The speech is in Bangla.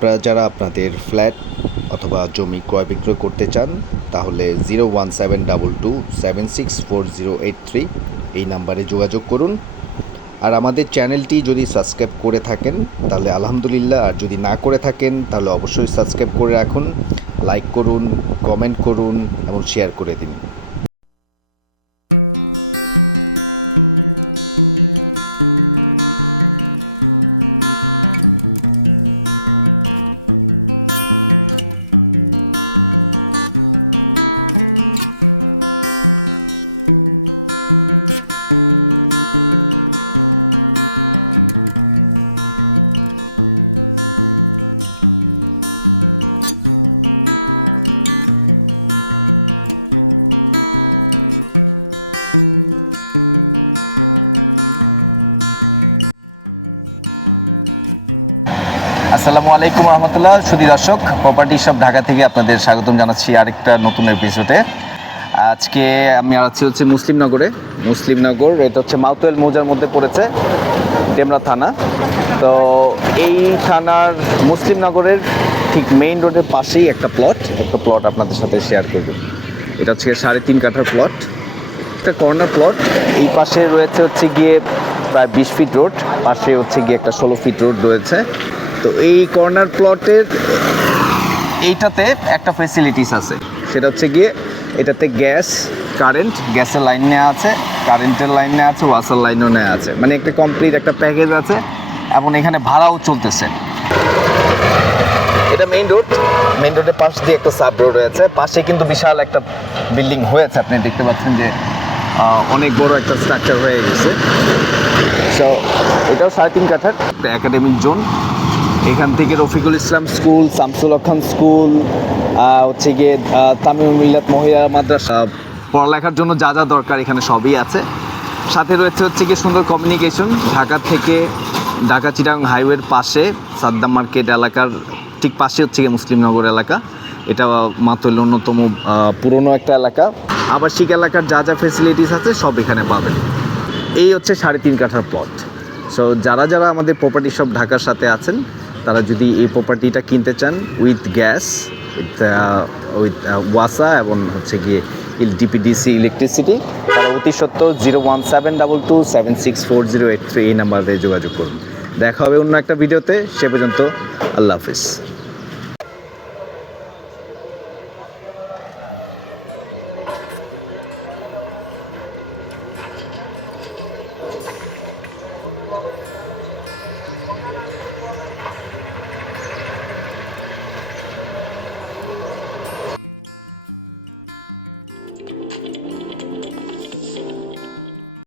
আপনারা যারা আপনাদের ফ্ল্যাট অথবা জমি ক্রয় বিক্রয় করতে চান, তাহলে zero one seven double two seven six four zero eight three এই নাম্বারে যোগাযোগ করুন। আর আমাদের চ্যানেলটি যদি সাবস্ক্রাইব করে থাকেন, তাহলে আলহামদুলিল্লাহ। আর যদি না করে থাকেন, তাহলে অবশ্যই সাবস্ক্রাইব করে রাখুন। লাইক করুন, কমেন্ট করুন এবং শেয়ার করে দিন। আসসালামু আলাইকুম রহমতুল্লাহ। সুদী দর্শক প্রপার্টি সব ঢাকা থেকে আপনাদের স্বাগতম জানাচ্ছি আরেকটা নতুন এপিসোডে আজকে আমি আছি হচ্ছে মুসলিমনগরে মুসলিমনগর এটা হচ্ছে মাউতুয়েল মৌজার মধ্যে পড়েছে, ডেমরা থানা। তো এই থানার মুসলিমনগরের ঠিক মেইন রোডের পাশেই একটা প্লট একটা প্লট আপনাদের সাথে শেয়ার করব। এটা হচ্ছে সাড়ে তিন কাঠার প্লট একটা কর্নার প্লট এই পাশে রয়েছে হচ্ছে গিয়ে প্রায় বিশ ফিট রোড পাশে হচ্ছে গিয়ে একটা ষোলো ফিট রোড রয়েছে। তো এই কর্নার প্লটের এইটাতে একটা ফেসিলিটিস আছে। সেটা হচ্ছে গিয়ে এটাতে গ্যাস কারেন্ট গ্যাসের লাইন নেওয়া আছে কারেন্টের লাইন নেওয়া আছে ওয়াসার লাইনও নেওয়া আছে। মানে একটা কমপ্লিট একটা প্যাকেজ আছে এবং এখানে ভাড়াও চলতেছে। এটা মেইন রোড মেইন রোডের পাশ দিয়ে একটা সাব রোড রয়েছে। পাশে কিন্তু বিশাল একটা বিল্ডিং হয়েছে। আপনি দেখতে পাচ্ছেন যে অনেক বড় একটা স্ট্রাকচার হয়ে গেছে। সো এটাও সাড়ে তিন কাঠার একটা একাডেমিক জোন এখান থেকে রফিকুল ইসলাম স্কুল, শামসুল খান স্কুল হচ্ছে গিয়ে তামিম মিল্লাত মহিলা মাদ্রাসা। পড়ালেখার জন্য যা যা দরকার এখানে সবই আছে। সাথে রয়েছে হচ্ছে গিয়ে সুন্দর কমিউনিকেশন ঢাকা থেকে ঢাকা চিটাং হাইওয়ের পাশে সাদ্দাম মার্কেট এলাকার ঠিক পাশে হচ্ছে গিয়ে মুসলিমনগর এলাকা। এটা মাতুল অন্যতম পুরনো একটা এলাকা। আবার আবাসিক এলাকার যা যা ফেসিলিটিস আছে সব এখানে পাবেন। এই হচ্ছে সাড়ে তিন কাঠার প্লট সো যারা যারা আমাদের প্রপার্টি সব ঢাকার সাথে আছেন তারা যদি এই প্রপার্টিটা কিনতে চান উইথ গ্যাস উইথ উইথ ওয়াসা এবং হচ্ছে গিয়ে ডিপিডিসি ইলেকট্রিসিটি তারা অতি সত্য zero one seven double two seven six four zero eight three এই নাম্বারে যোগাযোগ করুন। দেখা হবে অন্য একটা ভিডিওতে, সে পর্যন্ত আল্লাহ হাফিজ।